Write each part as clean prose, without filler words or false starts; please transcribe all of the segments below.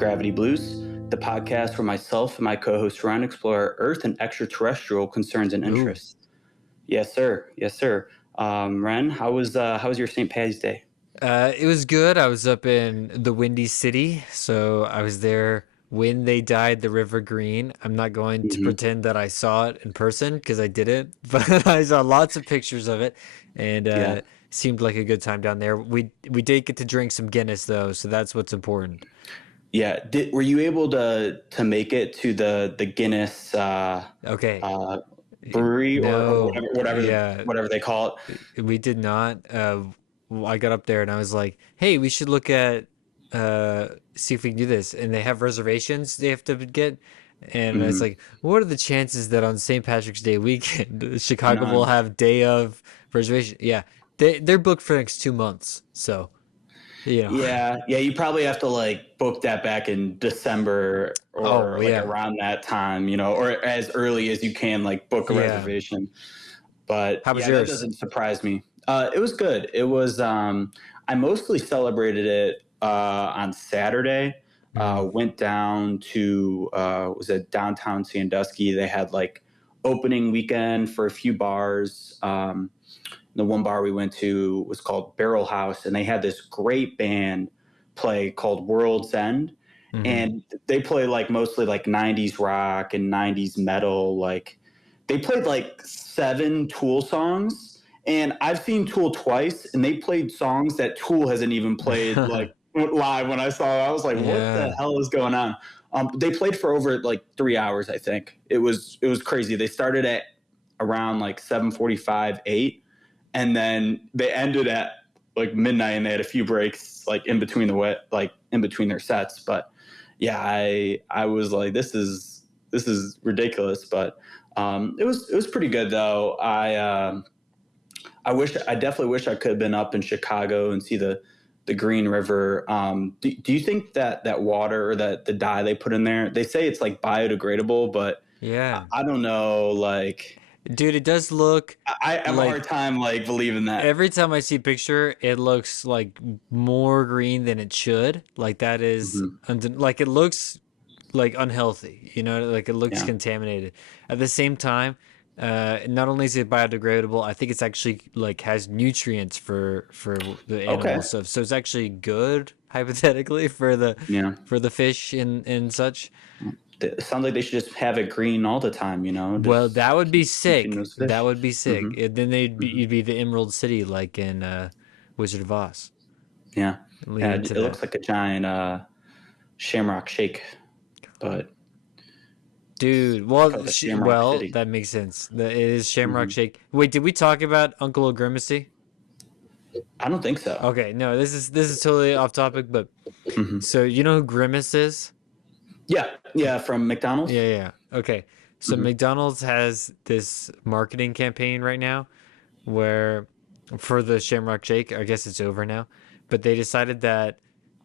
Gravity Blues, the podcast where myself and my co-host Ryan explore Earth and extraterrestrial concerns and Ooh. interests. Yes, sir. Yes, sir. Ren, how was your St. Patty's Day? It was good. I was up in the Windy City, so I was there when they dyed the river green. I'm not going to Hmm. pretend that I saw it in person because I didn't, but I saw lots of pictures of it, and Yeah. seemed like a good time down there. We did get to drink some Guinness though, so that's what's important. Yeah. Were you able to make it to the Guinness Okay, brewery or no, yeah, whatever they call we did not. I got up there and I was like, "Hey, we should look at see if we can do this." And they have reservations they have to get. it? And it's Hmm. like, what are the chances that on St. Patrick's Day weekend, Chicago will None. have day of reservation? Yeah, they're booked for the next 2 months. So, you know, Yeah, yeah, you probably have to like book that back in December oh or like yeah, around that time, or as early as you can, like book a yeah. reservation. But How was yeah, that yours? doesn't surprise me. It was good. It was. I mostly celebrated it on Saturday. Mm. Went down to was it downtown Sandusky? They had like opening weekend for a few bars. The one bar we went to was called Barrel House, and they had this great band play called World's End, Hmm. and they play like mostly like '90s rock and '90s metal. Like they played like 7 Tool songs, and I've seen Tool twice, and they played songs that Tool hasn't even played like live. When I saw it, I was like, "What the Yeah. hell is going on?" They played for over like 3 hours. I think it was crazy. They started at around like 7:45, 8, and then they ended at like midnight, and they had a few breaks like in between in between their sets. But yeah, I was like, this is ridiculous. But it was pretty good though. I definitely wish I could have been up in Chicago and see the Green River. Do you think that water or that the dye they put in there, they say it's like biodegradable, but Yeah. I don't know. Like Dude, it does look I have a hard like time like believing that. every time I see a picture, it looks like more green than it should. Like that is, Hmm. like it looks like unhealthy, like it looks Yeah. contaminated. At the same time, not only is it biodegradable, I think it's actually like has nutrients for the Okay. animal stuff. So it's actually good hypothetically for the Yeah. fish and such. It sounds like they should just have it green all the time. Well, Just that would be keep feeding sick. those That fish. would be sick. Hmm. Then Hmm. you'd be the Emerald City like in Wizard of Oz. Yeah. Lean Yeah. into It that. looks like a giant Shamrock Shake, but Dude, it's well, called the Shamrock City. that makes sense. It is Shamrock Hmm. Shake. Wait, did we talk about Uncle O'Grimacy? I don't think so. Okay, no, this is totally off topic, but Hmm. so you know who Grimace is? Yeah. Yeah. From McDonald's. Yeah. Okay, so Hmm. McDonald's has this marketing campaign right now where for the Shamrock Shake, I guess it's over now, but they decided that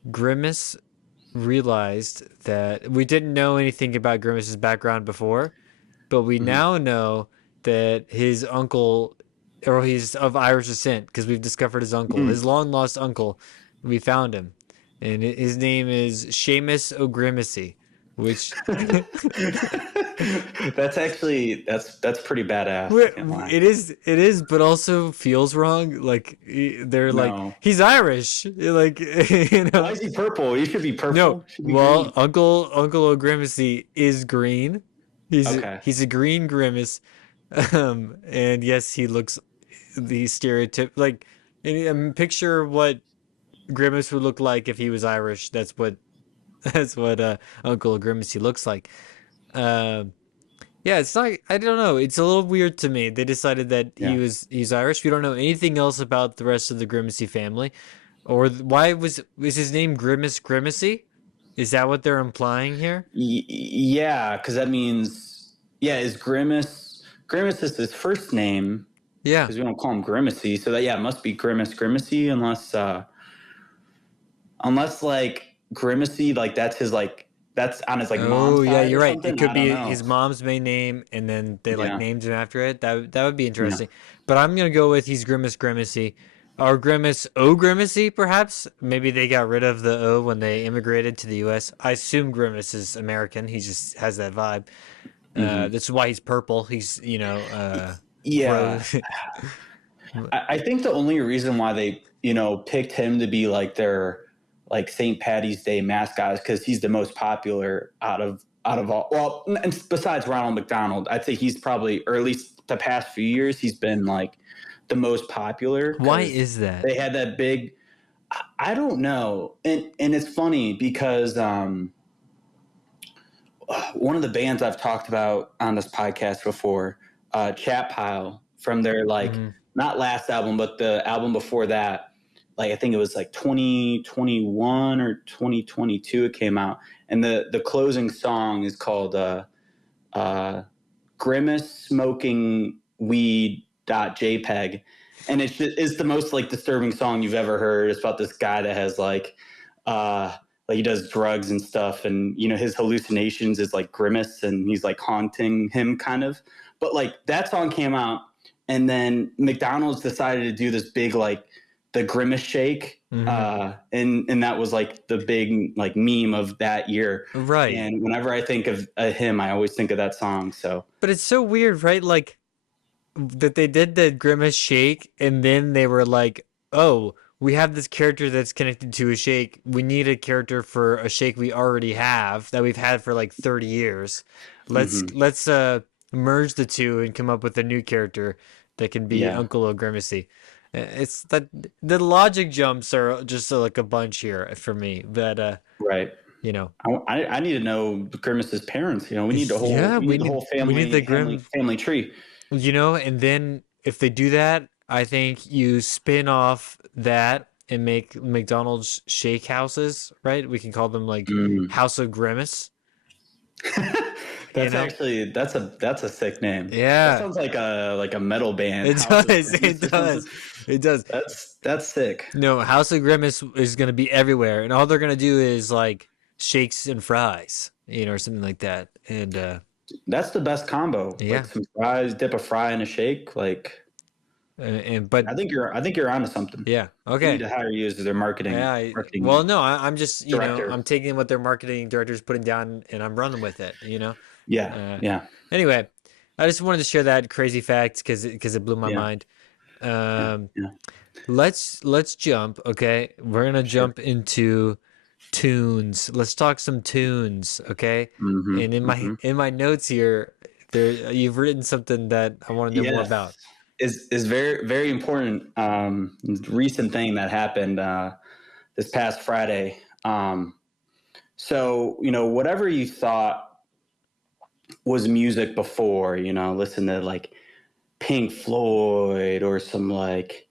Grimace realized that we didn't know anything about Grimace's background before, but we Hmm. now know that his uncle, or he's of Irish descent, because we've discovered his uncle, Hmm. his long lost uncle. We found him, and his name is Seamus O'Grimacy, which That's pretty badass. I can't lie. it is, but also feels wrong. Like they're like No. he's Irish, like Why is he purple? He should be No, purple. Should be well, green. Uncle O'Grimacy is green. Okay. He's a green grimace, and yes, he looks the stereotype like. Picture what Grimace would look like if he was Irish. That's what Uncle Grimacy looks like. Um, yeah, it's not. I don't know. It's a little weird to me. They decided that Yeah. he's Irish. We don't know anything else about the rest of the Grimacy family, or why was his name Grimacy? Is that what they're implying here? Yeah, because that means is Grimace is his first name Yeah. because we don't call him Grimacy. So that it must be Grimacy unless like Grimacy like that's his like that's on his like Oh, mom's yeah, side or you're right. It something. could I don't be know. his mom's main name, and then they like Yeah. named him after it. That would be Yeah. interesting. But I'm gonna go with he's Grimacy. Or Grimace O Grimacy, perhaps? Maybe they got rid of the O when they immigrated to the US. I assume Grimace is American. He just has that vibe. Hmm. This is why he's purple. He's, Yeah, rose. I think the only reason why they picked him to be like their like St. Patty's Day mascot is because he's the most popular out of all. Well, and besides Ronald McDonald, I'd say he's probably, or at least the past few years, he's been like the most popular Why because is that? they had that big. I don't know, and it's funny because one of the bands I've talked about on this podcast before, Chat Pile, from their like Hmm. not last album, but the album before that, like I think it was like 2021 or 2022 it came out, and the closing song is called uh, Grimace Smoking Weed .jpeg, and it's the most like disturbing song you've ever heard. It's about this guy that has like he does drugs and stuff, and his hallucinations is like Grimace, and he's like haunting him kind of. But like that song came out, and then McDonald's decided to do this big like the Grimace shake, Hmm. and that was like the big like meme of that year. Right. And whenever I think of him, I always think of that song. So But it's so weird, right? Like, that they did the Grimace shake, and then they were like, "Oh, we have this character that's connected to a shake. We need a character for a shake we already have that we've had for like 30 years. Let's mhm. let's merge the two and come up with a new character that can be Yeah, Uncle O'Grimacy." It's that the logic jumps are just like a bunch here for me. But right. you know, I need to know Grimace's parents. We need the whole yeah, we need the whole we need family the family Grim. family tree. And then if they do that, I think you spin off that and make McDonald's shake houses, right? We can call them like Mm. House of Grimace, you That's know? actually that's a sick name. That Yeah, sounds like a metal band, it House of does. It Grimace or something. does. It does. That's sick. No, House of Grimace is going to be everywhere, and all they're going to do is like shakes and fries, or something like that. And That's the best combo. Like yeah, some fries, dip a fry in a shake. Like but I think you're onto something. yeah, They need okay. to hire you as their marketing Yeah, well, marketing no, I'm just, director. I'm taking what their marketing director's putting down and I'm running with it. Yeah, Uh, yeah, anyway, I just wanted to share that crazy fact because it blew my yeah, mind. yeah, Um, yeah. let's jump. Okay, we're gonna Sure. jump into tunes. Let's talk some tunes. Okay, Mm-hmm. and in my Mm-hmm. in my notes here, there you've written something that I want to know more Yes, about. is very very important. Recent thing that happened this past Friday. So whatever you thought was music before, listen to like Pink Floyd or some like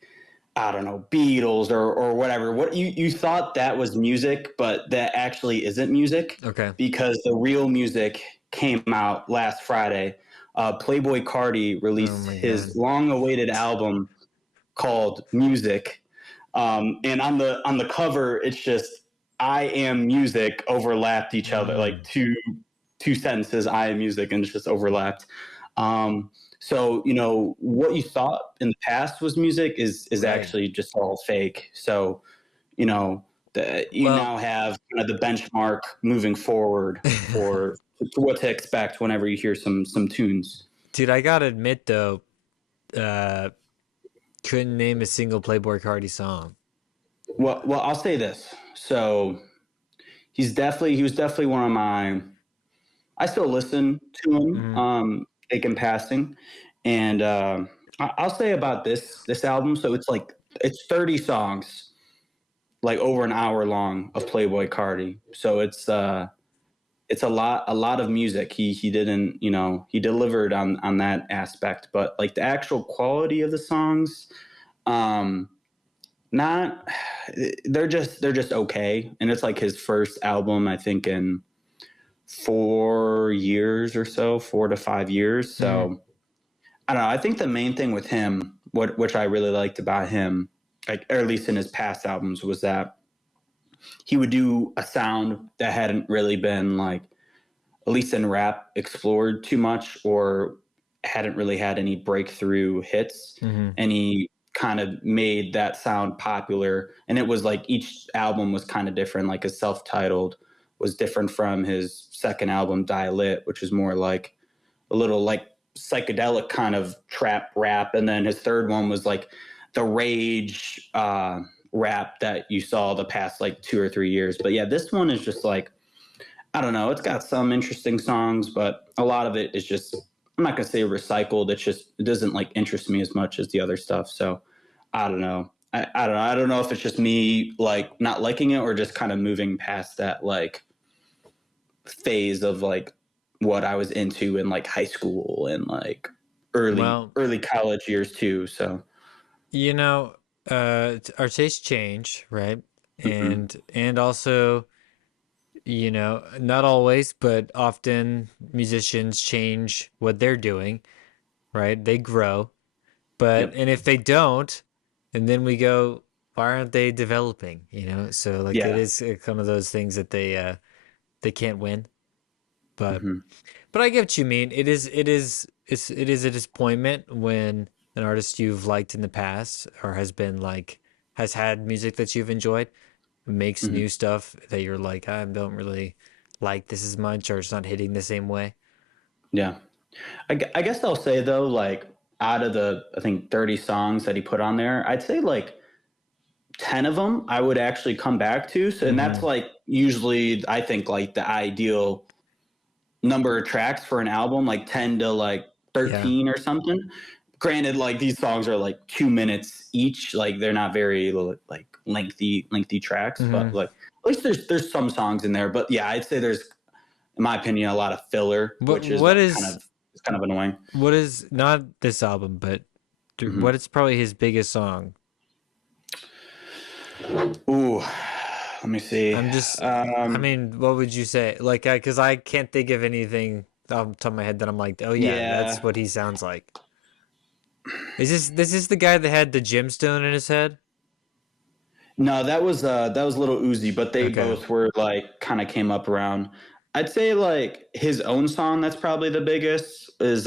I don't know Beatles or whatever. What you thought that was music, but that actually isn't music Okay. because the real music came out last Friday. Playboy Cardi Oh released my his God. long-awaited album called Music, and on the cover it's just I am music overlapped each other like Mm, two sentences I am music and it's just overlapped. So what you thought in the past was music is right. actually just all fake. So you know you Well. now have kind of the benchmark moving forward for what to expect whenever you hear some tunes. Dude, I gotta admit though, uh, couldn't name a single Playboy Cardi song. Well, I'll say this. So he was definitely one of my. I still listen to him, Hmm. like in passing, and I'll say about this album. So it's 30 songs, like over an hour long of Playboy Cardi. So it's a lot of music. He didn't he delivered on that aspect, but like the actual quality of the songs, um, not they're just okay, and it's like his first album I think in 4 years or so, 4 to 5 years. Hmm. So I don't know. I think the main thing with him, which I really liked about him, like or at least in his past albums, was that he would do a sound that hadn't really been like, at least in rap, explored too much, or hadn't really had any breakthrough hits. Hmm. And he kind of made that sound popular. And it was like each album was kind of different. Like his self-titled was different from his second album, Die Lit, which is more like a little like psychedelic kind of trap rap. And then his third one was like the rage rap that you saw the past like 2 or 3 years. But yeah, this one is just like, I don't know. It's got some interesting songs, but a lot of it is just, I'm not gonna say recycled. It's just, it doesn't like interest me as much as the other stuff. So I don't know. I don't know. I don't know if it's just me like not liking it or just kind of moving past that like phase of like what I was into in like high school and like Well, early college years too. So you know, our tastes change, right? mhm. And also, not always, but often musicians change what they're doing, right? They grow. But Yep. and if they don't, and then we go, why aren't they developing? So like it Yeah. is kind of those things that they can't win. But Hmm. but I get what you mean. It is a disappointment when an artist you've liked in the past or has had music that you've enjoyed makes Hmm. new stuff that you're like, I don't really like this as much, or it's not hitting the same way. Yeah. I guess I'll say though, like out of the I think 30 songs that he put on there, I'd say like 10 of them I would actually come back to. So, and that's Mm-hmm. like usually I think like the ideal number of tracks for an album, like 10 to like Yeah. 13 or something. Granted, like these songs are like 2 minutes each, like they're not very like lengthy tracks, but Mm-hmm. like at least there's some songs in there. But yeah, I'd say there's, in my opinion, a lot of filler, What which is what like kind is of it's kind of annoying. what is not this album, but what Hmm. is probably his biggest song? Ooh, let me see. I mean, what would you say? Like, because I can't think of anything off the top of my head that I'm like, oh yeah, that's Yeah, what he sounds like. Is this the guy that had the gemstone in his head? no, that was Little Uzi, but they Okay. both were like kind of came up around. I'd say like his own song that's probably the biggest is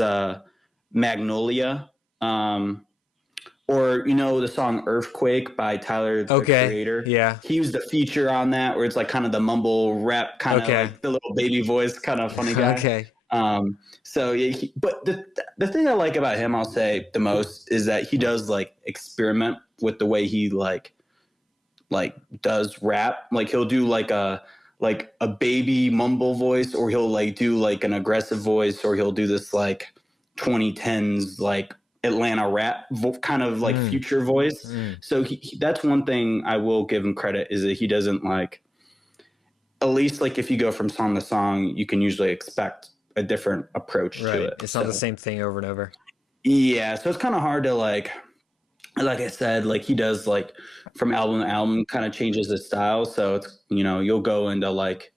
Magnolia. Um, or the song Earthquake by Tyler the Okay. Creator. Yeah. He was the feature on that where it's like kind of the mumble rap, kind of Okay. like the little baby voice, kind of funny guy. Okay. So yeah, but the thing I like about him, I'll say the most, is that he does like experiment with the way he like does rap. Like he'll do like a baby mumble voice, or he'll like do like an aggressive voice, or he'll do this like 2010s like Atlanta rap kind of like Mm, future voice. mm. So that's one thing I will give him credit, is that he doesn't like, at least like if you go from song to song, you can usually expect a different approach to Right. it. It's not the So same thing over and over. yeah, so it's kind of hard to like I said, like he does like from album to album kind of changes his style. So it's, you'll go into like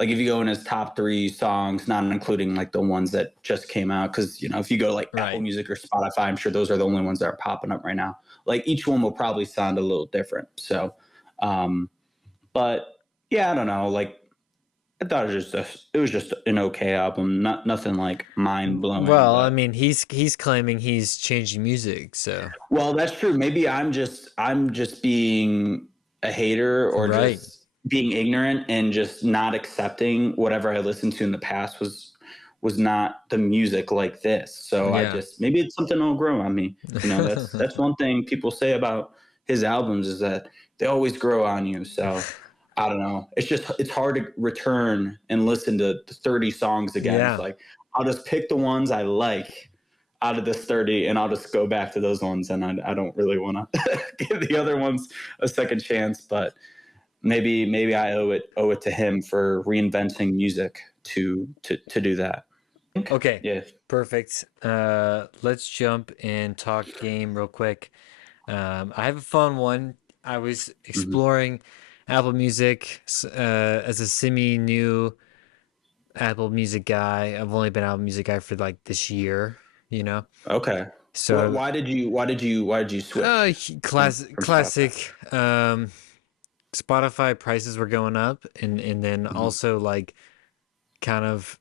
if you go in his top three songs, not including like the ones that just came out, because if you go to like Apple Right. Music or Spotify, I'm sure those are the only ones that are popping up right now. Like each one will probably sound a little different. So, um, but yeah, I don't know. Like I thought it was just an okay album, not nothing like mind blowing. Well, I But mean, he's claiming he's changing music, so well, that's true. Maybe I'm just being a hater, or right. just being ignorant and just not accepting whatever I listened to in the past was not the music like this. So I Yeah. just, maybe it's something that'll grow on me. That's one thing people say about his albums, is that they always grow on you. So I don't know. It's hard to return and listen to the 30 songs again. It's Yeah. like I'll just pick the ones I like out of this 30, and I'll just go back to those ones, and I don't really want to give the other ones a second chance. But maybe I owe it to him for reinventing music to do that. Okay. Yeah. Perfect. Let's jump and talk game real quick. I have a fun one. I was Hmm. exploring Apple Music as a semi-new Apple Music guy. I've only been Apple Music guy for like this year, you know. Okay. What? So Why did you switch from Spotify? classic. Spotify prices were going up, and then Hmm. also like kind of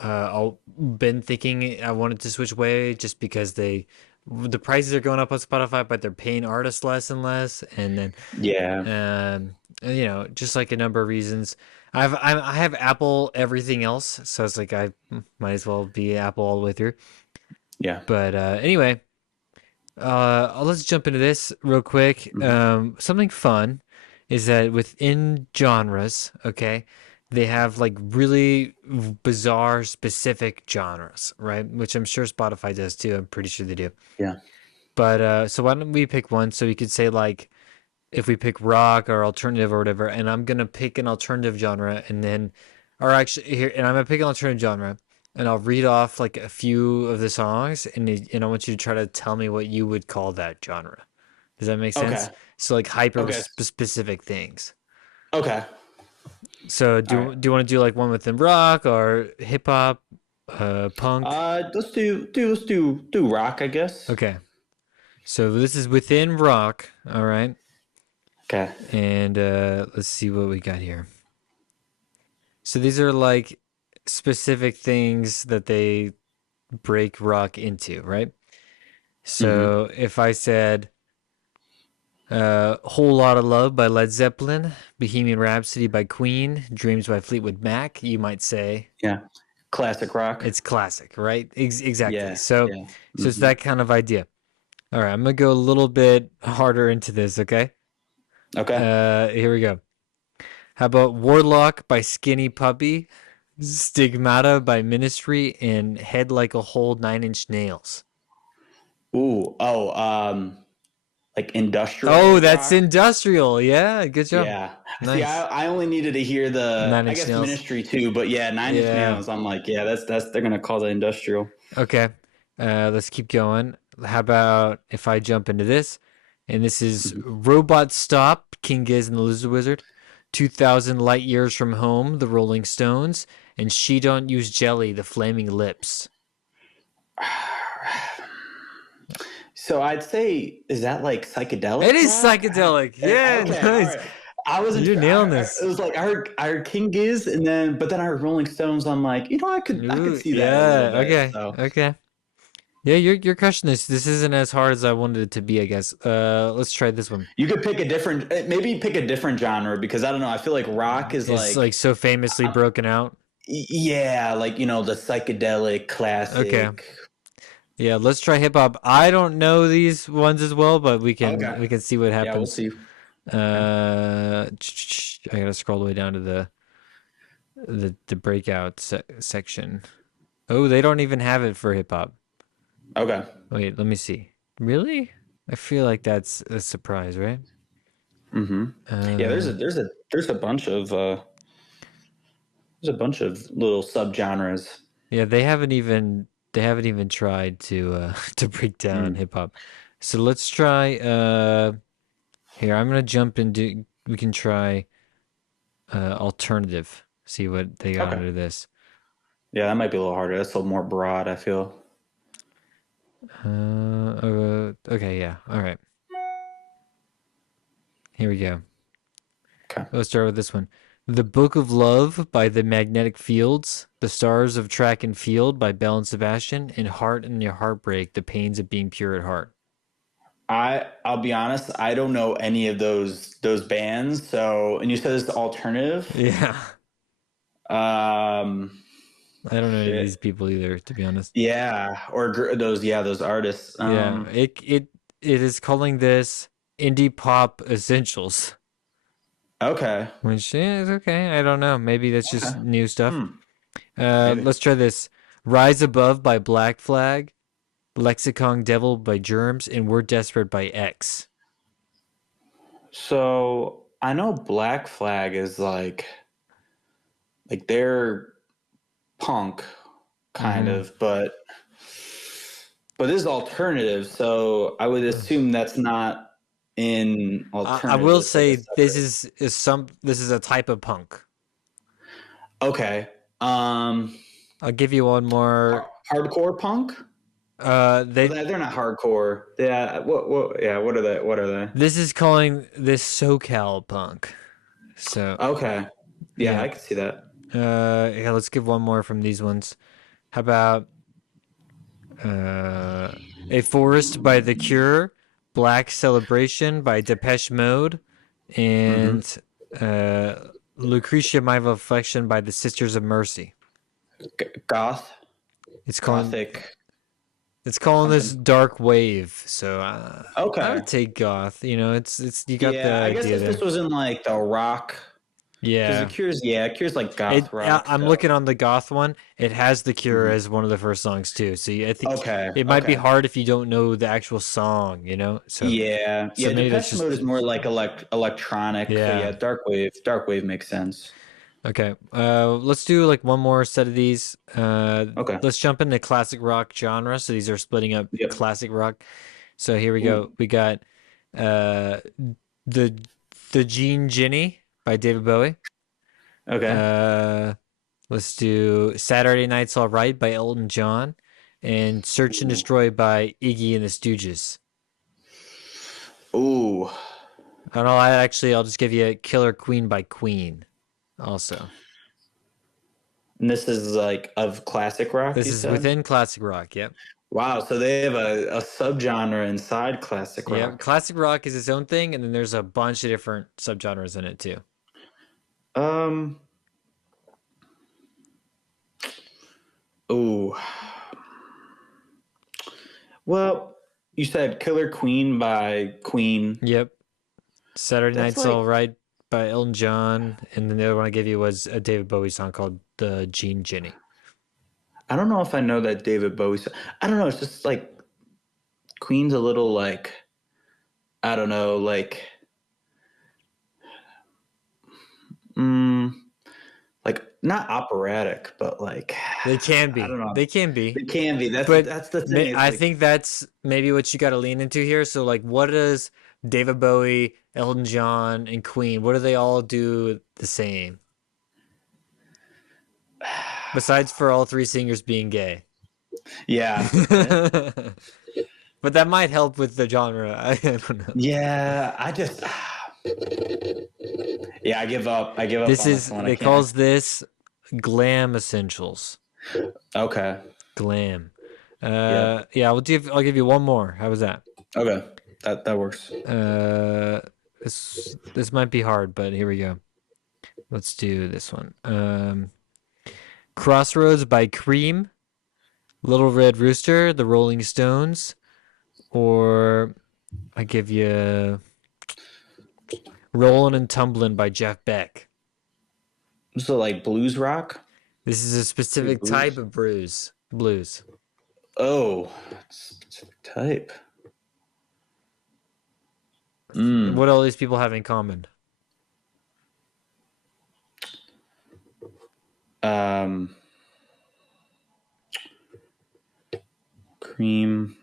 I've been thinking I wanted to switch away just because they the prices are going up on Spotify, but they're paying artists less and less, and then Yeah. you know, just like a number of reasons. I have Apple everything else, so it's like I might as well be Apple all the way through. Yeah. But anyway, let's jump into this real quick. Mhm. Something fun is that within genres, okay, they have like really bizarre specific genres, right? Which I'm sure Spotify does too. I'm pretty sure they do. Yeah. But so why don't we pick one? So we could say like if we pick rock or alternative or whatever, and I'm gonna pick an alternative genre, and then, or actually here, and I'm gonna pick an alternative genre, and I'll read off like a few of the songs, and I want you to try to tell me what you would call that genre. Does that make Okay. sense? So like hyper Okay. specific things. Okay. So All right. do you want to do like one within rock or hip hop, punk? Let's do rock, I guess. Okay. So this is within rock, all right. Okay. And let's see what we got here. So these are like specific things that they break rock into, right? Mm-hmm. So if I said Whole Lot of Love by Led Zeppelin, Bohemian Rhapsody by Queen, Dreams by Fleetwood Mac, you might say Yeah. Classic rock. it's classic, right? Exactly. Yeah. So Yeah. so it's Mm-hmm. that kind of idea. All right, I'm gonna go a little bit harder into this, okay? Okay. Here we go. How about Warlock by Skinny Puppy, Stigmata by Ministry, and Head Like a Whole 9 Inch Nails? Ooh. Oh. Like Oh, industrial that's rock. industrial. Yeah, good job. Yeah. See, Nice. I only needed to hear the, Nine I Inch guess, Nails. Ministry too, but yeah, Nine Inch Yeah. Nails. I'm like, yeah, that's they're gonna call it industrial. Okay. Let's keep going. How about if I jump into this? And this is Mhm. Robot Stop, King Giz and the Lizard Wizard, 2,000 Light Years from Home, The Rolling Stones, and She Don't Use Jelly, The Flaming Lips. So I'd say, is that like It psychedelic is rock? psychedelic. Yeah, Okay, all nice. right. I wasn't You're sure. nailing It this. was like I heard King Giz, and then but then I heard Rolling Stones. I'm like, I could Ooh, see that a little yeah. bit. Okay. So Okay. Yeah, you're crushing this. This isn't as hard as I wanted it to be, I guess. Let's try this one. you could pick a different, maybe pick a different genre because I don't know. I feel like rock is It's like so famously uh, broken out. yeah, like the psychedelic Okay. classic. Yeah, let's try hip hop. I don't know these ones as well, but Okay, we can see what yeah, we'll happens. see. Okay. I gotta scroll the way down to the breakout section. Oh, they don't even have it for hip hop. Okay. Wait, let me see. Really? I feel like that's a surprise, right? Mm-hmm. Yeah, Uh, there's a bunch of little subgenres. yeah, they haven't even tried to to break down Mm. hip hop. So let's try here. I'm gonna jump into. We can try alternative. See what they got Okay. under this. Yeah, that might be a little harder. That's a little more broad, I feel. Okay, yeah. All right. Here we go. Okay. Let's start with this one. The Book of Love by the Magnetic Fields, The Stars of Track and Field by Belle and Sebastian, and Heart and Your Heartbreak, The Pains of Being Pure at Heart. I'll be honest, I don't know any of those bands. So, and you said it's alternative. Yeah. Um, I don't know any of shit. these people either, to be honest. Yeah, or those artists. Yeah, it is calling this indie pop essentials, Okay. which is okay. I don't know. Maybe that's Okay. just new stuff. Hmm. Maybe. Let's try this. Rise Above by Black Flag, Lexicon Devil by Germs, and We're Desperate by X. So I know Black Flag is like they're punk kind Mm-hmm. of, but this is alternative. So I would assume that's not in I will alternative. It's like a say this separate. this is a type of punk. Okay. Um, I'll give you one more. hardcore punk. Well, They they're not hardcore. Yeah. What? Yeah. What are they? What are they? This is calling this SoCal punk. So Okay. Yeah, yeah. I can see that. Yeah, let's give one more from these ones. How about Uh, A Forest by The Cure, Black Celebration by Depeche Mode, Mm-hmm. and uh, Lucretia My Reflection by the Sisters of Mercy. Goth, It's calling gothic, it's calling something. this dark wave, so I Okay. would take goth. You know, it's you got the Yeah, I guess idea if this there. was in like the rock, because the Yeah. Cure's, yeah, Cure's like goth rock. I'm So looking on the goth one. It has The Cure mhm. as one of the first songs too. So I think Okay, it might be okay. hard if you don't know the actual song. You know, Yeah, so yeah. maybe that's Depeche Mode is just more like electronic. So yeah. yeah, dark wave makes sense. Okay. Let's do like one more set of these. Okay. Let's jump into classic rock genre. So these are splitting up Yep. classic rock. So here we Ooh. go. We got uh the the Gene Ginny by David Bowie. Okay. Uh, let's do Saturday Night's All Right by Elton John, and Search and Ooh. Destroy by Iggy and the Stooges. Ooh. I don't know. I'll just give you Killer Queen by Queen. Also, And this is like of classic rock, this you is said? within classic rock. Yep. Wow. So they have a subgenre inside classic Yep. rock. Classic rock is its own thing, and then there's a bunch of different subgenres in it too. Um. Ooh. Well, you said Killer Queen by Queen. Yep. Saturday That's Night's like All Right by Elton John, and then the other one I gave you was a David Bowie song called "The Gene Ginny." I don't know if I know that David Bowie. I don't know. It's just like Queen's a little like I don't know, like mm, like not operatic, but like They can I don't be. know. They can be. It can be. But That's the thing. It's I like think that's maybe what you got to lean into here. So, like, what does David Bowie, Elton John, and Queen, what do they all do the same? Besides for all three singers being gay. yeah, But that might help with the genre. I don't know. yeah. I just yeah. I give up. I give up on this one. I They can't. calls this glam essentials. Okay. Glam. Yep. Yeah, I'll give you one more. How was that? Okay. That works. Uh, this might be hard, but here we go. Let's do this one. Crossroads by Cream, Little Red Rooster, The Rolling Stones, or I give you Rollin' and Tumblin' by Jeff Beck. So like blues rock. This is a Maybe specific type blues. of blues. Oh, specific type. Mm. What all these people have in common? Um. Cream.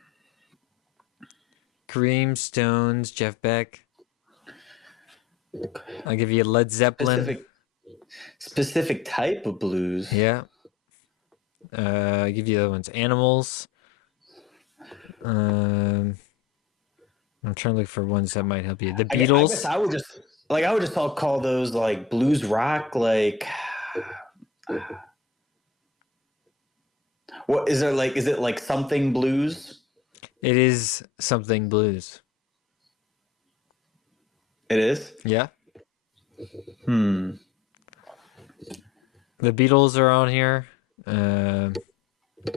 Cream, Stones, Jeff Beck. I'll give you Led Zeppelin. Specific type of blues. Yeah. I'll give you the other ones. Animals. Um, I'm trying to look for ones that might help you. The I guess Beatles. I would just all call those like blues rock. Like, what is there like? Is it like something blues? It is something blues. It is. Yeah. Hmm. The Beatles are on here.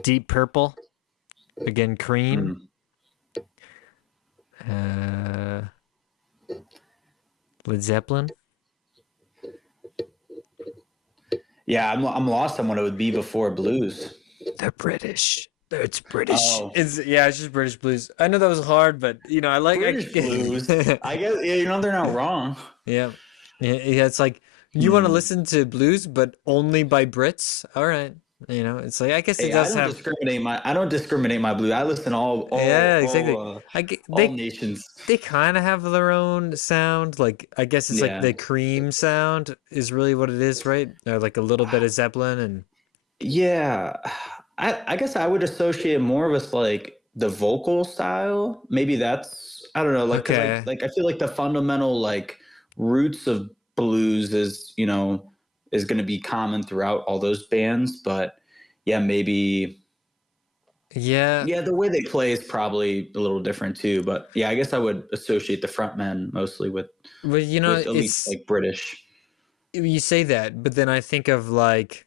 Deep Purple. Again, Cream. Hmm. Uh, Led Zeppelin. Yeah, I'm lost on what it would be before blues. They're British. It's British. Oh, It's just British blues. I know that was hard, but I like British blues. I guess yeah, they're not wrong. yeah. Yeah, it's like you want to Hmm. listen to blues, but only by Brits. All right. It's like I guess it Hey, does have. I don't discriminate my blues. I listen Yeah, exactly. I get, all nations. they kind of have their own sound. Like I guess it's like Yeah. the Cream sound is really what it is, right? Or like a little bit of Zeppelin and Yeah, I guess I would associate more with like the vocal style. Maybe that's I don't know, like because okay. like I feel like the fundamental like roots of blues is is going to be common throughout all those bands. But yeah, maybe Yeah, Yeah, the way they play is probably a little different too, but yeah, I guess I would associate the front men mostly but with at least it's like British. you say that, but then I think of like,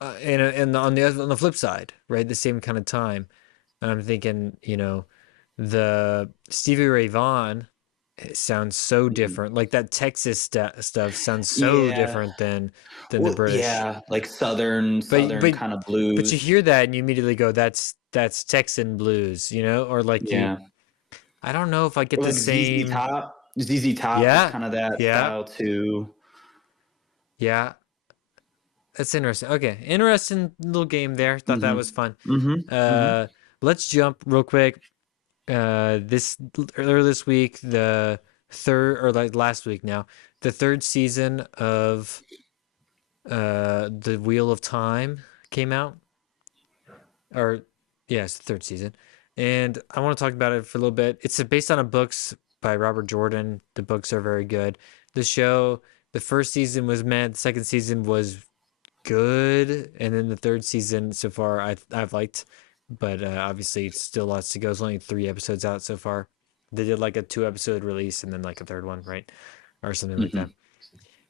and on the flip side, right, the same kind of time, and I'm thinking, the Stevie Ray Vaughan, it sounds so Mhm. different. Like that Texas stuff sounds so Yeah, different than the well, British. yeah, like southern But kind of you blues. hear that and you immediately go, that's Texan blues, or like Yeah, I don't know if I get or the like ZZ same. Top. ZZ Top is Yeah, kind of that yeah, style too. yeah. That's interesting. Okay, interesting little game there. Thought that was Mm-hmm. fun. Mm-hmm. Mm-hmm. Uh, let's jump real quick. This earlier this week, the third or like last week now, the third season of the Wheel of Time came out. Or yes, the third season, and I want to talk about it for a little bit. It's based on a books by Robert Jordan. The books are very good. The show, the first season was mad. The second season was good, and then the third season so far I've liked, but obviously it's still lots to go. There's only 3 episodes out so far. They did like a 2 episode release and then like a third one, right, or something like that. Mm-hmm.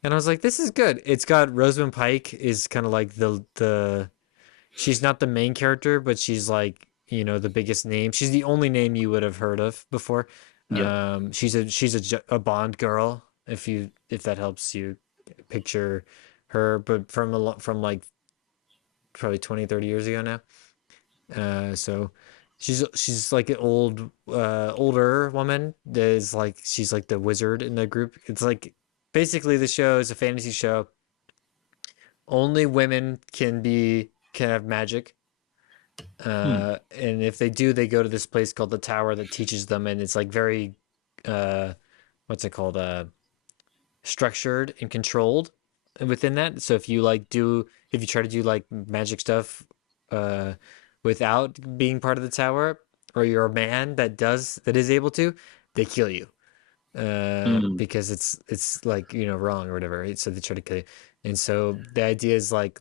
And I was like, this is good. It's got Rosamund Pike is kind of like the she's not the main character, but she's like, the biggest name. She's the only name you would have heard of before. Yep. She's a Bond girl, if that helps you picture her, but from like probably 20, 30 years ago now. So she's like an older woman that is like she's like the wizard in the group. It's like basically the show is a fantasy show. Only women can have magic. Hmm. And if they do, they go to this place called the Tower that teaches them, and it's like very, uh, what's it called? Structured and controlled within that. So if you try to do like magic stuff, uh, without being part of the tower, or you're a man that is able to, they kill you. Hmm. Because it's like wrong or whatever. Right? So they try to kill you, and so the idea is like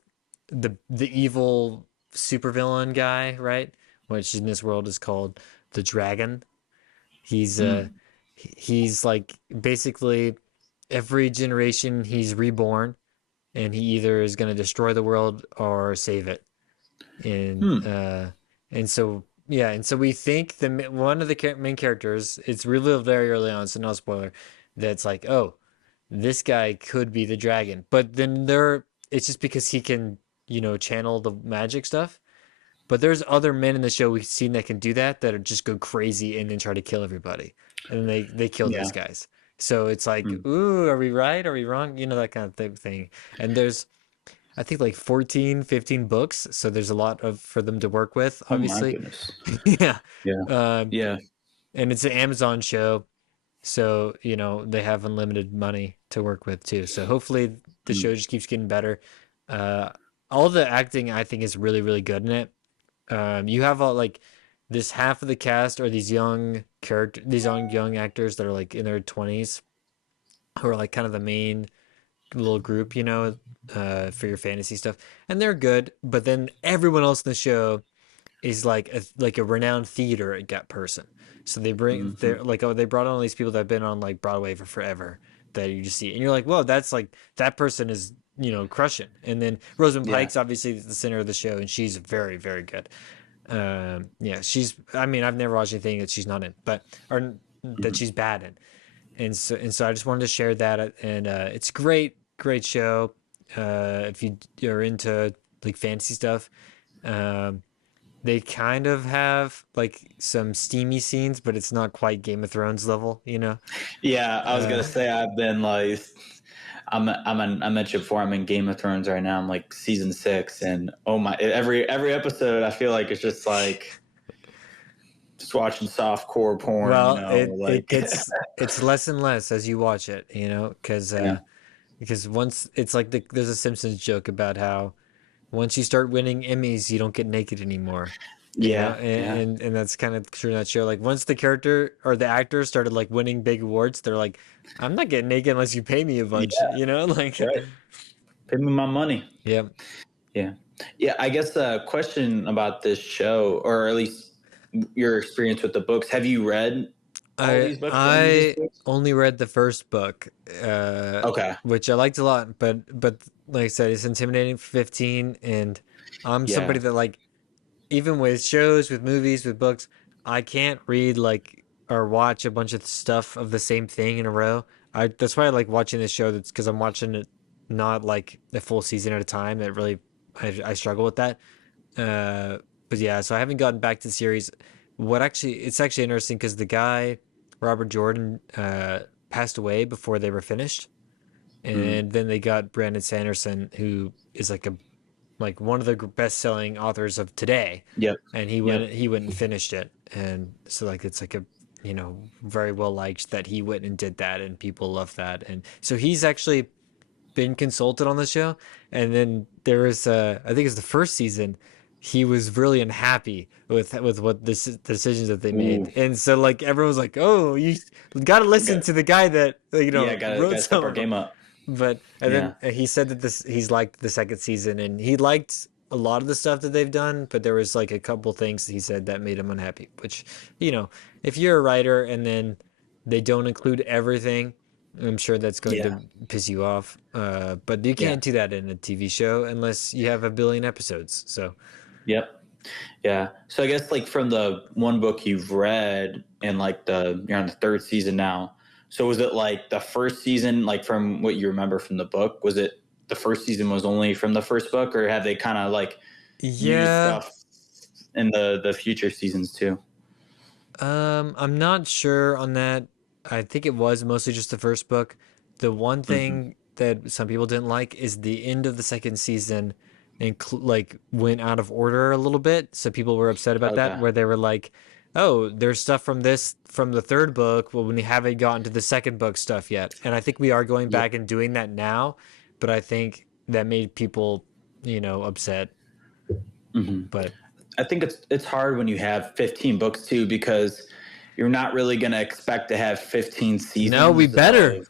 the evil supervillain guy, right? Which in this world is called the Dragon. He's Hmm. he's like basically every generation he's reborn, and he either is going to destroy the world or save it. And Hmm. and so yeah, and so we think one of the main characters. It's revealed very early on, so no spoiler. That's like, oh, this guy could be the dragon, but then it's just because he can channel the magic stuff. But there's other men in the show we've seen that can do that are just go crazy and then try to kill everybody, and then they kill those Yeah. guys. So it's like, Hmm. ooh, are we right? Are we wrong? That kind of thing. And there's I think like 14, 15 books, so there's a lot of for them to work with, Oh my obviously. goodness. Yeah. Yeah. Um, Yeah. and it's an Amazon show, so they have unlimited money to work with too. So hopefully the Hmm. show just keeps getting better. Uh, all the acting I think is really really good in it. You have like this half of the cast are these young actors that are like in their 20s, who are like kind of the main little group, for your fantasy stuff, and they're good. But then everyone else in the show is like a renowned theater person. So Hmm. they're like, oh, they brought on all these people that have been on like Broadway for forever that you just see, and you're like, whoa, that's like that person is crushing. And then Rosamund Yeah. Pike's obviously the center of the show, and she's very very good. Yeah, I mean, I've never watched anything that she's not in, but or that Hmm. she's bad in, and so I just wanted to share that, and it's great show. If you are into like fantasy stuff, um, they kind of have like some steamy scenes, but it's not quite Game of Thrones level. Yeah, I was gonna Uh, say I've been like, I mentioned before I'm in Game of Thrones right now. I'm like season 6, and oh my, every episode I feel like it's just like just watching soft core porn, well, it like gets it's less and less as you watch it, yeah, because once it's like there's a Simpsons joke about how once you start winning Emmys, you don't get naked anymore. yeah, And, yeah, and that's kind of true in that show. Like once the character or the actor started like winning big awards, they're like, I'm not getting naked unless you pay me a bunch, yeah, like right. Pay me my money. yeah. Yeah. Yeah, I guess a question about this show, or at least your experience with the books. Have you read all I these books, any of these I books? only read the first book, Okay. which I liked a lot, but like I said, it's intimidating for 15, and I'm Yeah. somebody that like even with shows, with movies, with books, I can't read like or watch a bunch of stuff of the same thing in a row. I That's why I like watching this show. That's because I'm watching it not like a full season at a time. That really I struggle with that. Uh, but yeah, so I haven't gotten back to the series. It's actually interesting because the guy Robert Jordan passed away before they were finished, Mm. and then they got Brandon Sanderson, who is like one of the best selling authors of today, Yep. and Yep. he went and finished it, and so like it's like a very well liked that he went and did that, and people love that, and so he's actually been consulted on the show. And then there was I think it's the first season, he was really unhappy with what the decisions that they Ooh. made, and so like everyone was like, oh, you got to listen Got, to the guy that yeah, wrote gotta step some our of them. game up. But and then Yeah. he said that he's liked the second season, and he liked a lot of the stuff that they've done, but there was like a couple things he said that made him unhappy, which, you know, if you're a writer and then they don't include everything, I'm sure that's going Yeah. to piss you off. But you Yeah. can't do that in a TV show unless you have a billion episodes. So Yep. Yeah. So I guess like from the one book you've read and like you're on the third season now. So was it like the first season, like from what you remember from the book, was it the first season was only from the first book, or have they kind of like used yeah, stuff in the future seasons too? I'm not sure on that. I think it was mostly just the first book. The one Hmm. thing that some people didn't like is the end of the second season and like went out of order a little bit. So people were upset about that, Okay. where they were like, "Oh, there's stuff from the third book, well, when we haven't gotten to the second book stuff yet." And I think we are going Yeah. back and doing that now, but I think that made people, upset. Hmm. But I think it's hard when you have 15 books too, because you're not really going to expect to have 15 no, seasons of we better.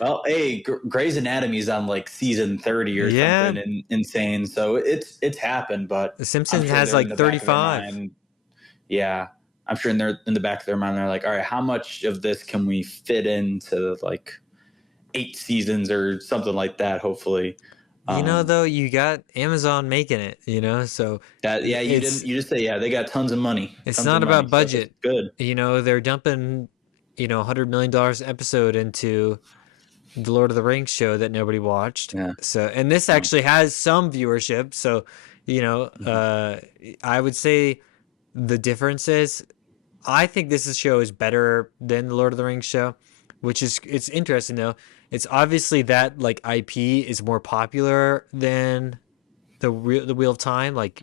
well, hey, Grey's Anatomy's on like season 30 or Yeah, something insane. So it's happened, but The I'm Simpsons sure has they're in like the back of their 35. mind. Yeah, I'm sure in the back of their mind they're like, all right, how much of this can we fit into like 8 seasons or something like that? Hopefully, Though, you got Amazon making it, so that yeah, it's you just say yeah, they got it's tons of not money, about so it's budget. good. They're dumping, $100 million episode into the Lord of the Rings show that nobody watched. Yeah. So, and this No. actually has some viewership. So, Mhm. I would say the difference is I think this show is better than the Lord of the Rings show, which is it's interesting though. It's obviously that like IP is more popular than the Wheel of Time. Like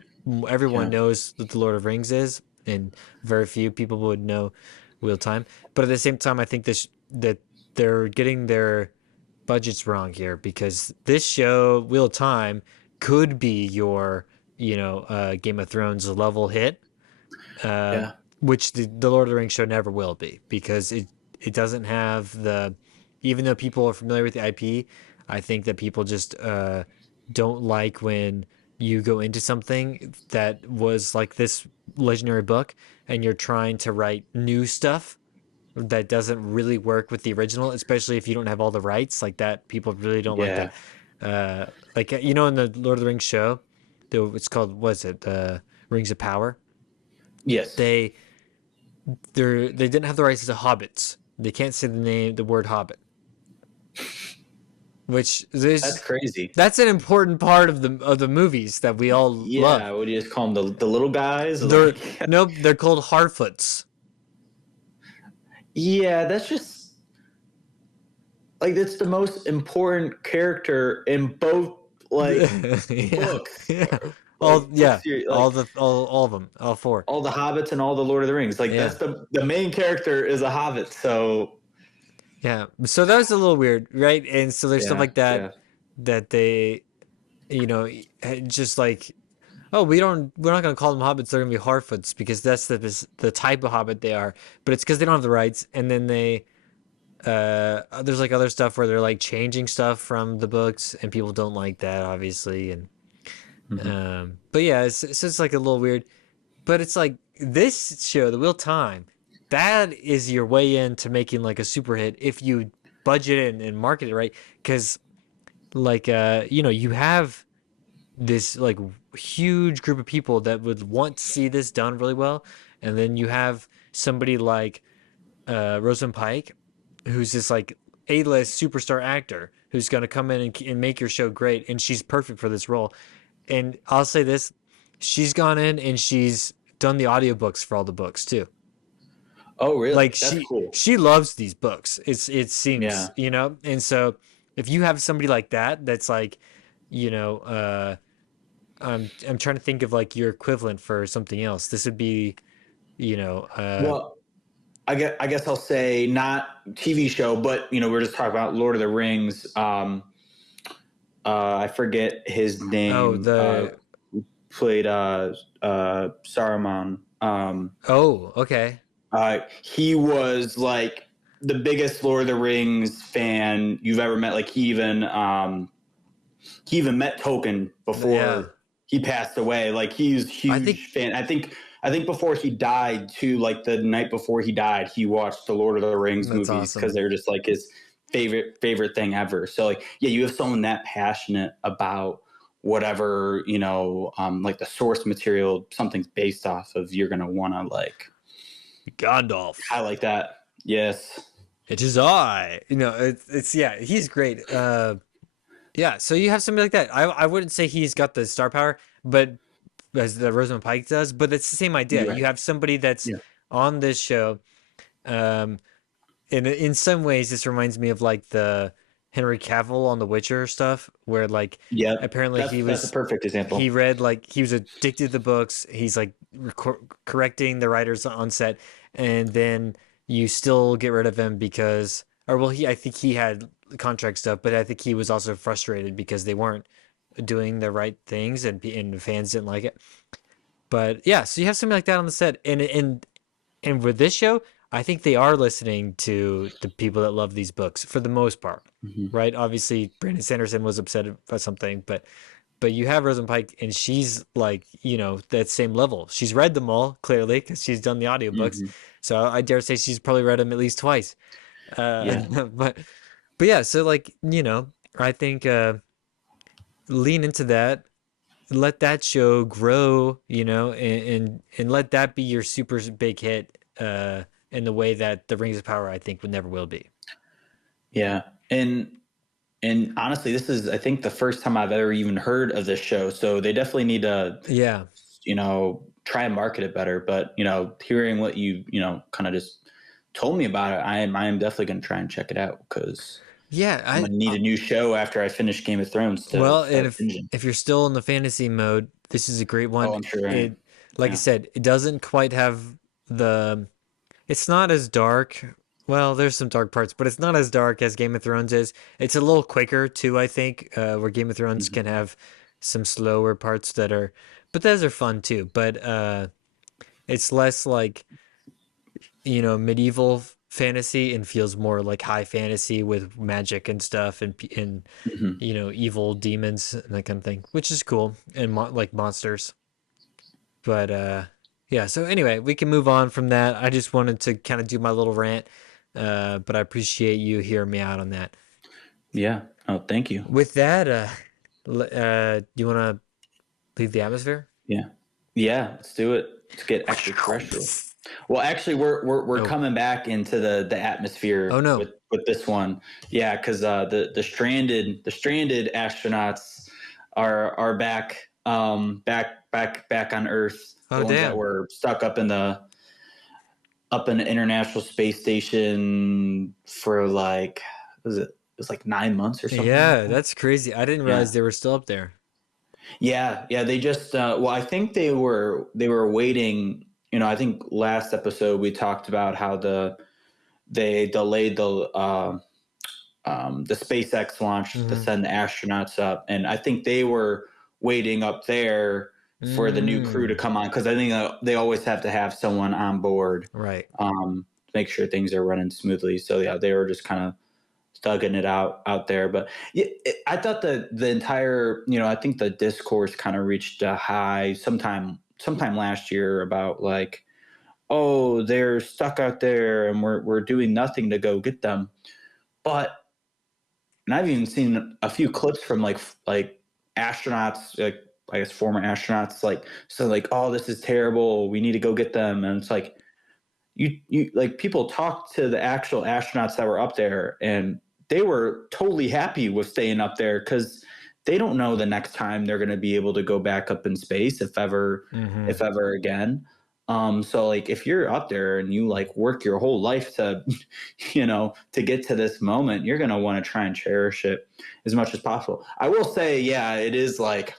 everyone Yeah. knows what the Lord of the Rings is, and very few people would know Wheel of Time. But at the same time, I think that they're getting their budgets wrong here, because this show Wheel of Time could be your Game of Thrones level hit, uh, Yeah. which the Lord of the Rings show never will be, because it doesn't have the, even though people are familiar with the IP, I think that people just don't like when you go into something that was like this legendary book and you're trying to write new stuff that doesn't really work with the original, especially if you don't have all the rights like that. People really don't like that. Yeah. Uh, like in the Lord of the Rings show, it's called, what's it, the Rings of Power. Yes. They they didn't have the rights to hobbits. They can't say the word hobbit, which That's there's crazy. that's an important part of the movies that we all Yeah. love. What do you just call them? The little guys? They're Like, Nope, they're called Harfoots. yeah, that's just like that's the most important character in both like Yeah, books, yeah, like books. Like all of them, all four. all the Hobbits and all the Lord of the Rings. Like Yeah, that's the main character is a Hobbit. So yeah. So that was a little weird, right? And so there's stuff yeah, like that yeah, that they, just like, oh, we're not gonna call them hobbits. They're gonna be Harfoots because that's the type of hobbit they are. But it's because they don't have the rights, and then they There's like other stuff where they're like changing stuff from the books, and people don't like that, obviously. And Hmm. but yeah, it's just like a little weird. But it's like this show, The Wheel of Time, that is your way into making like a super hit if you budget it and market it right. Because like you have this like huge group of people that would want to see this done really well, and then you have somebody like Rosamund Pike, who's this like A-list superstar actor who's going to come in and make your show great, and she's perfect for this role. And I'll say this, she's gone in and she's done the audiobooks for all the books too. Oh, really? Like That's cool. she loves these books. It Yeah. seems, And so if you have somebody like that that's like, you know, I'm trying to think of like your equivalent for something else. This would be, you know, uh Well, I guess I'll say not TV show, but we're just talking about Lord of the Rings. I forget his oh, name. the Played Saruman. oh, okay. He was like the biggest Lord of the Rings fan you've ever met. Like he even met Tolkien Yeah. before he passed away. Like he's I think huge fan. I think before he died too, like the night before he died, he watched the Lord of the Rings that's movies because awesome. they're just like his favorite thing ever. So like yeah, you have someone that passionate about whatever, like the source material something's based off of, you're gonna wanna like Gandalf. highlight that. Yes. It is I. It's yeah, he's great. Yeah, so you have somebody like that. I wouldn't say he's got the star power, but as the Rosamund Pike does, but it's the same idea. You're You right. have somebody that's Yeah. on this show. Um, in some ways, this reminds me of like the Henry Cavill on The Witcher stuff, where like Yep. apparently That's a perfect he example. read like he was addicted to the books. He's like correcting the writers on set, and then you still get rid of him because, or well, he I think he had contract stuff, but I think he was also frustrated because they weren't doing the right things, and the fans didn't like it. But yeah, so you have something like that on the set, and with this show, I think they are listening to the people that love these books for the most part, Hmm. right? Obviously, Brandon Sanderson was upset about something, but you have Rosamund Pike, and she's like, that same level. She's read them all clearly because she's done the audiobooks. Hmm. So I dare say she's probably read them at least twice. Yeah. But yeah, so like I think lean into that, let that show grow, and let that be your super big hit. In the way that the Rings of Power, I think, would never will be. Yeah. And honestly, this is, I think, the first time I've ever even heard of this show. So they definitely need to, Yeah, try and market it better. But, hearing what you, kind of just told me about it, I am definitely going to try and check it out because yeah. I'm going to need a new show after I finish Game of Thrones to Well, and start if binging. if you're still in the fantasy mode, this is a great Oh, one. I'm sure I It, am. like I Yeah. said, it doesn't quite have the. It's not as dark. Well, there's some dark parts, but it's not as dark as Game of Thrones is. It's a little quicker too, I think. Where Game of Thrones Hmm. can have some slower parts but those are fun too. But it's less like medieval fantasy and feels more like high fantasy with magic and stuff and Hmm. evil demons and that kind of thing, which is cool, and like monsters. But yeah, so anyway, we can move on from that. I just wanted to kind of do my little rant, but I appreciate you hearing me out on that. Yeah. Oh, thank you. With that, do you want to leave the atmosphere? Yeah. Yeah. Let's do it. Let's get extraterrestrial. Well, actually, we're Oh, coming back into the oh atmosphere no. with this one. Yeah, because the stranded astronauts are back, back on Earth. Oh The ones that damn. were stuck up in the International Space Station for like, was it? It was like 9 months or something like Yeah, that. that's crazy. I didn't Yeah. realize they were still up there. Yeah, yeah. They just well, I think they were waiting. I think last episode we talked about how they delayed the SpaceX launch to Hmm. send the astronauts up, and I think they were waiting up there for the new crew to Mm, come on because I think they always have to have someone on board. right. make sure things are running smoothly. So yeah, they were just kind of thugging it out there. But yeah, I thought the entire, I think the discourse kind of reached a high sometime last year about like, oh, they're stuck out there and we're doing nothing to go get them. But and I've even seen a few clips from like astronauts, like I guess former astronauts, like so like, oh, this is terrible. We need to go get them. And it's like you like people talk to the actual astronauts that were up there, and they were totally happy with staying up there because they don't know the next time they're going to be able to go back up in space Mm-hmm. if ever again. So like if you're up there and you like work your whole life to to get to this moment, you're going to want to try and cherish it as much as possible. I will say, yeah, it is like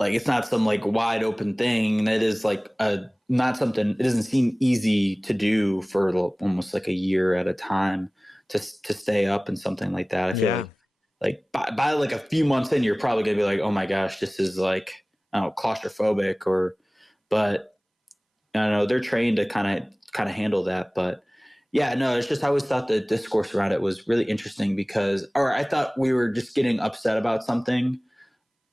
it's not some like wide open thing. That is like a not something. It doesn't seem easy to do for almost like a year at a time to stay up and something like that. I feel Yeah. like by like a few months in, you're probably gonna be like, oh my gosh, this is like, I don't know, claustrophobic. Or but I don't know, they're trained to kind of handle that. But yeah, no, it's just I always thought the discourse around it was really interesting because, or I thought we were just getting upset about something,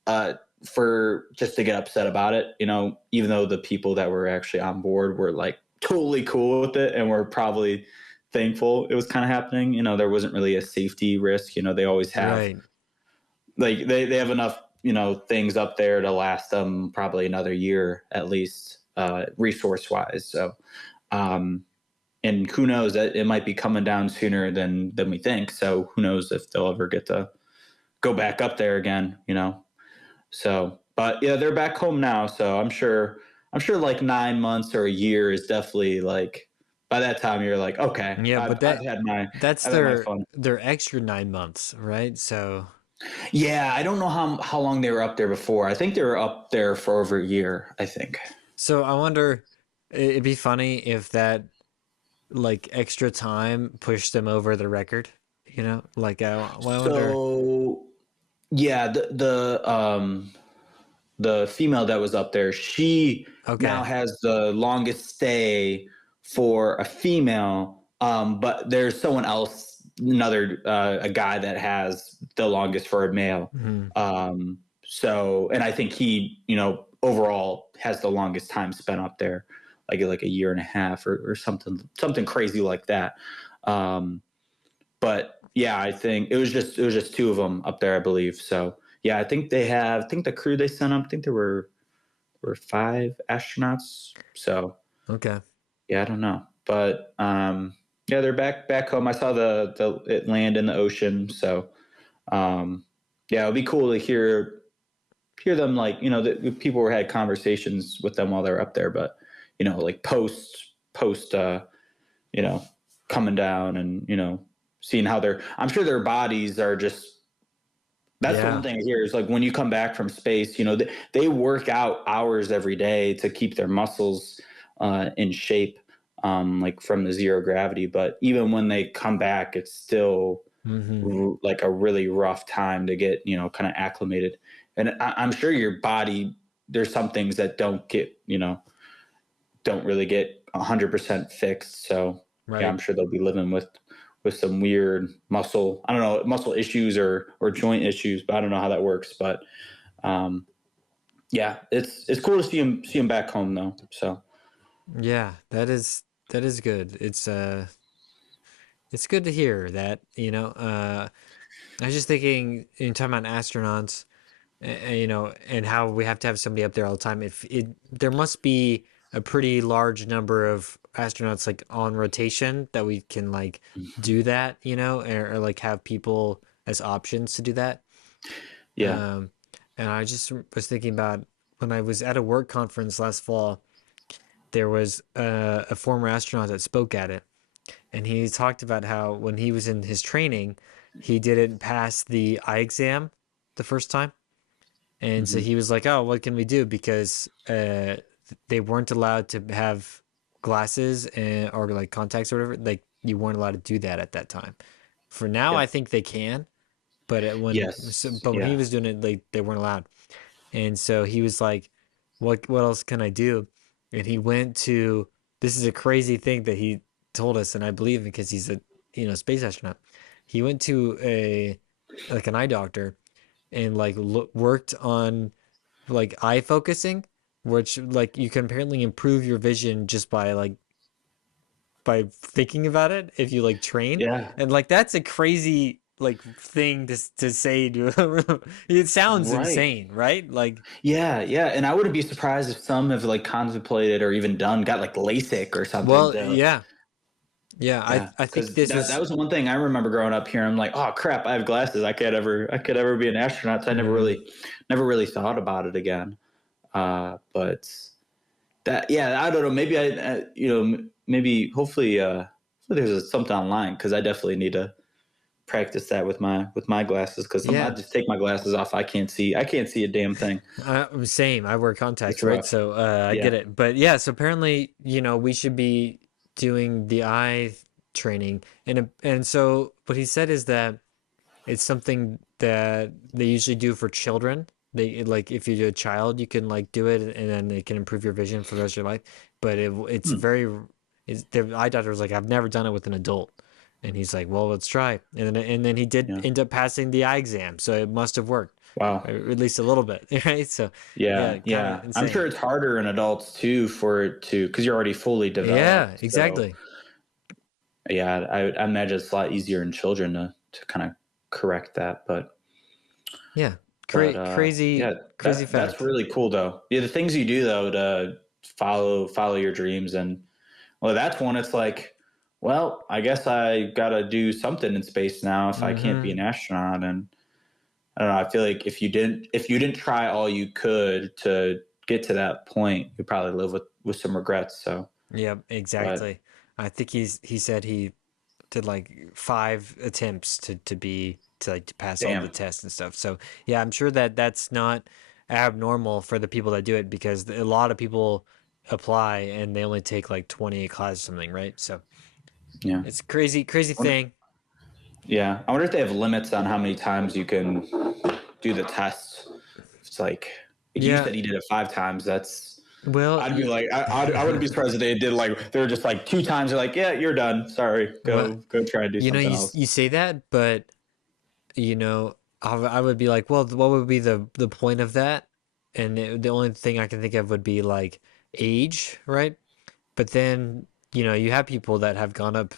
uh, for just to get upset about it, even though the people that were actually on board were like totally cool with it and were probably thankful it was kind of happening. There wasn't really a safety risk. They always have Right. like they have enough, things up there to last them probably another year at least, resource wise. So, um, and who knows, that it might be coming down sooner than we think. So who knows if they'll ever get to go back up there again. So, but yeah, they're back home now. So I'm sure like 9 months or a year is definitely like, by that time you're like, okay, Yeah, I've, but I've had my, that's I've had my fun. their extra 9 months, right? So Yeah. I don't know how long they were up there before. I think they were up there for over a year, I think. I wonder, it'd be funny if that like extra time pushed them over the record, Like I wonder. So yeah, the female that was up there, she now Okay. has the longest stay for a female. But there's someone else, another a guy that has the longest for a male. Hmm. So, and I think he, overall has the longest time spent up there, like a year and a half or something crazy like that. Um, but yeah, I think it was just two of them up there, I believe. So yeah, I think the crew they sent up, I think there were five astronauts. So Okay. yeah, I don't know, but yeah, they're back home. I saw the it land in the ocean. So um, yeah, it'd be cool to hear them, like, the people were had conversations with them while they were up there. But like post you know, coming down and, seeing how I'm sure their bodies are just, that's the one Yeah. thing here is like when you come back from space, they work out hours every day to keep their muscles in shape, like from the zero gravity. But even when they come back, it's still Hmm. like a really rough time to get, kind of acclimated. And I'm sure your body, there's some things that don't really get 100% fixed. So yeah, Right. I'm sure they'll be living with some weird I don't know, muscle issues or joint issues, but I don't know how that works. But um, yeah, it's cool to see him back home though. So Yeah, that is good. It's good to hear that, I was just thinking in talking about astronauts, and how we have to have somebody up there all the time. If it there must be a pretty large number of astronauts like on rotation that we can like do that, or like have people as options to do that. yeah. Um, and I just was thinking about when I was at a work conference last fall, there was a former astronaut that spoke at it, and he talked about how when he was in his training, he didn't pass the eye exam the first time. And so Hmm. he was like, "Oh, what can we do?" Because they weren't allowed to have glasses or like contacts or whatever. Like you weren't allowed to do that at that time. For now, I Yep. think they can, but Yes. but when he Yeah. was doing it, like they weren't allowed. And so he was like, "What else can I do?" And he went to this is a crazy thing that he told us, and I believe him because he's a space astronaut. He went to a like an eye doctor and like worked on like eye focusing, which like you can apparently improve your vision just by thinking about it if you like train. Yeah. And like that's a crazy like thing to say to it sounds Right. insane, right? Like Yeah, yeah. And I wouldn't be surprised if some have like contemplated or even got like LASIK or something well, to yeah. Yeah, yeah. I think Because this that was was the one thing I remember growing up here. I'm like, oh crap, I have glasses. I could ever be an astronaut. So I mm, never really thought about it again. But that yeah, I don't know. Maybe maybe hopefully there's something online because I definitely need to practice that with my glasses because I yeah. just take my glasses off. I can't see a damn thing. Same. I wear It's contacts, right? rough. So I get Yeah. it. But yeah, so apparently, we should be doing the eye training, and so what he said is that it's something that they usually do for children. They like if you're a child, you can like do it, and then it can improve your vision for the rest of your life. But it's Hmm. very, the eye doctor was like, I've never done it with an adult, and he's like, well, let's try. And then he did Yeah. end up passing the eye exam, so it must have worked, Wow. or at least a little bit, right? So Yeah. yeah, kind of Yeah. I'm insane. sure it's harder in adults too for it to because you're already fully Yeah, developed. So exactly. yeah, I imagine it's a lot easier in children to kind of correct that. Yeah, Yeah, crazy, crazy that's fact. really cool though. Yeah, the things you do though to follow your dreams and well, that's one. It's like, well, I guess I got to do something in space now if I can't be Mm-hmm. an astronaut. And I don't know. I feel like if you didn't try all you could to get to that point, you probably live with some regrets. So, Yep, but exactly. I think he said he did like 5 attempts to pass all the damn. tests and stuff. So yeah, I'm sure that that's not abnormal for the people that do it because a lot of people apply and they only take like 20 classes or something, right? So Yeah. it's crazy, crazy Wonder- thing. Yeah. I wonder if they have limits on how many times you can do the tests. It's like you Yeah. said, he did it 5 times. That's Well, I'd be like, I wouldn't be surprised if they did like they're just like 2 times. They're like, yeah, you're done. Sorry, what go try and do something else. you say that, but you know, I would be like, well, what would be the point of that? And the only thing I can think of would be like age, right? But then, you have people that have gone up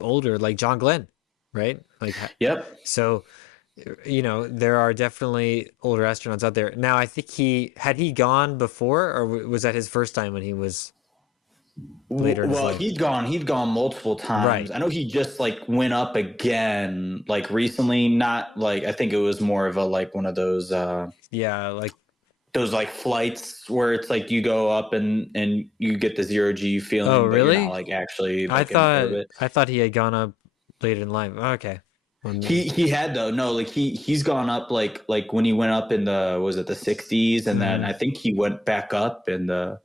older, like John Glenn, right? Like, Yep. so, there are definitely older astronauts out there. Now, I think he gone before, or was that his first time when he was later in his Well, life? he'd gone multiple times. Right. I know he just like went up again like recently, not like I think it was more of a like one of Yeah. Like, those like flights where it's like you go up and you get the zero G oh, feeling, but you're not really? like actually I like in thought orbit. I thought he had gone up later in life. Okay. Well, He had though no like he's gone up like when he went up in the was it the 60s and then mhm. I think he went back up in the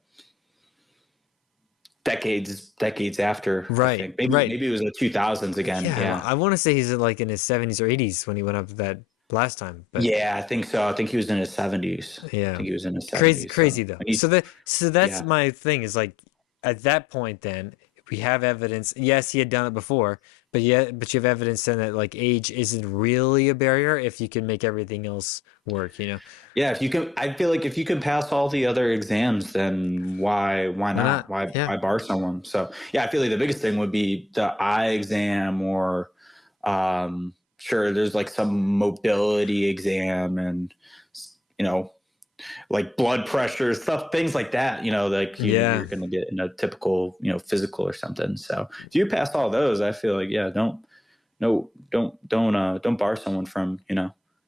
decades after I Right. think Right. maybe it was the 2000s again. Yeah, Yeah. I want to say he's like in his 70s or 80s when he went up that last time, but Yeah, I think so. I think he was in his 70s. I yeah. think he was in his Crazy 70s. So, crazy though. and So he's that's yeah. my thing is like at that point then we have evidence. Yes, he had done it before, but you have evidence then that like age isn't really a barrier if you can make everything else work. Yeah, if you can I feel like if you can pass all the other exams, then why Why not? not? Yeah. Why bar someone? So, yeah, I feel like the biggest thing would be the eye exam or sure there's like some mobility exam and you know like blood pressure stuff things like that like Yeah. you're gonna get in a typical physical or something so if you pass all those I feel like yeah don't bar someone from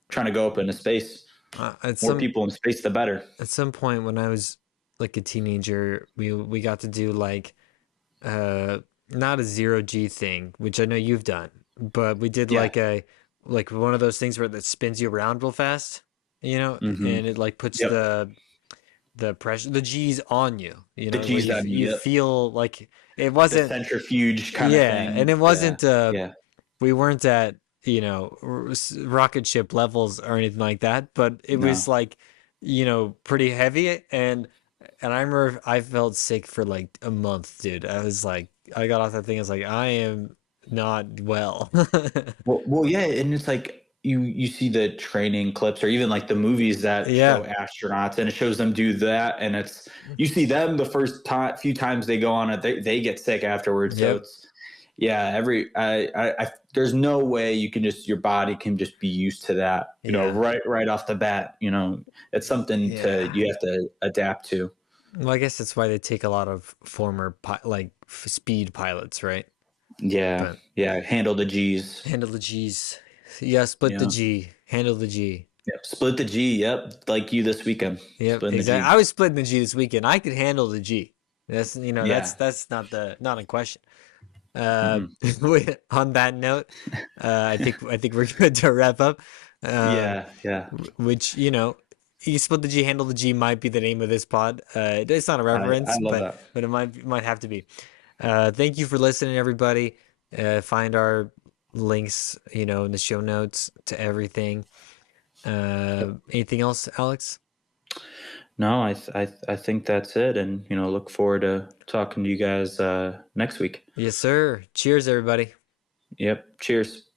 trying to go up into space At more some people in space the better at some point when I was like a teenager, we got to do like uh not a zero G thing, which I know you've done, but we did yeah like one of those things where that spins you around real fast, mm-hmm. and it like puts Yep, the pressure the G's on you, the where G's you on you you. Yep, feel like it the wasn't. centrifuge kind of Yeah, and thing it yeah wasn't yeah we weren't at rocket ship levels or anything like that, but it was no like pretty heavy, and And I remember I felt sick for like a month, dude. I was like, I got off that thing. I was like, I am not well. Well, yeah, and it's like you see the training clips or even like the movies that Yeah. show astronauts, and it shows them do that, and it's you see them the first time, few times they go on it, they get sick afterwards. So Yep. it's yeah, there's no way you can just your body can just be used to that, Yeah. right off the bat. It's something to Yeah. you have to adapt to. Well, I guess that's why they take a lot of former like speed pilots, right? Yeah, But yeah, handle the G's. handle the G's. Yeah, split the Yeah, G. Handle the G. yep. Split the G. Yep, like you this weekend, Yep, splitting the exactly. G. I was splitting the G this weekend. I could handle the G. That's Yeah. that's not a question. Hmm. On that note, I think we're good to wrap up. Um, Yeah, yeah. which you split the G, handle the G might be the name of this pod. It's not a I reference, love but that. it might have to be. Thank you for listening, everybody. Find our links, in the show notes to everything. Anything else, Alex? No, I think that's it, and look forward to talking to you guys next week. Yes, sir. Cheers, everybody. Yep. Cheers.